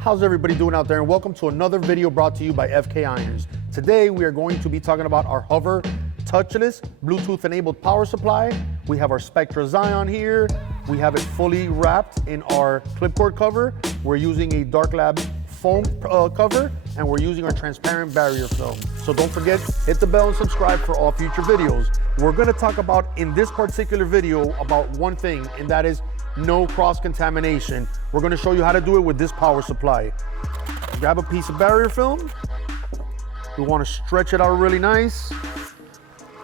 How's everybody doing out there? And welcome to another video brought to you by FK Irons. Today we are going to be talking about our Hover Touchless Bluetooth enabled power supply. We have our Spectra Zion here. We have it fully wrapped in our clipboard cover. We're using a Dark Lab foam cover, and we're using our transparent barrier film. So don't forget, hit the bell and subscribe for all future videos. We're gonna talk about, in this particular video, about one thing, and that is no cross contamination. We're gonna show you how to do it with this power supply. Grab a piece of barrier film. We wanna stretch it out really nice.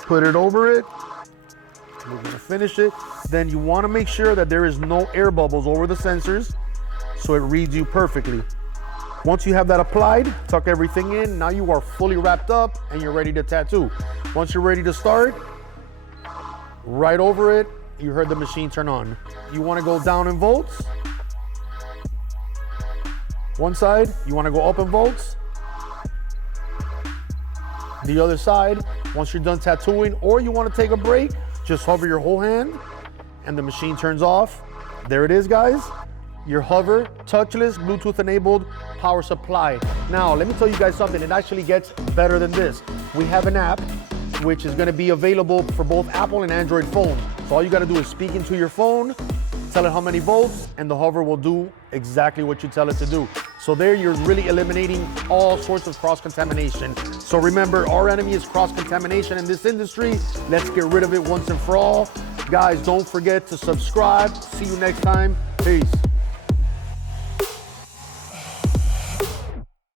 Put it over it. We're gonna finish it. Then you wanna make sure that there is no air bubbles over the sensors so it reads you perfectly. Once you have that applied, tuck everything in. Now you are fully wrapped up and you're ready to tattoo. Once you're ready to start, right over it, you heard the machine turn on. You want to go down in volts. One side, you want to go up in volts. The other side, once you're done tattooing or you want to take a break, just hover your whole hand and the machine turns off. There it is, guys. Your Hover Touchless Bluetooth enabled power supply. Now, let me tell you guys something. It actually gets better than this. We have an app which is going to be available for both Apple and Android phones. So all you got to do is speak into your phone, tell it how many volts, and the Hover will do exactly what you tell it to do. So there you're really eliminating all sorts of cross-contamination. So remember, our enemy is cross-contamination in this industry. Let's get rid of it once and for all. Guys, don't forget to subscribe. See you next time. Peace.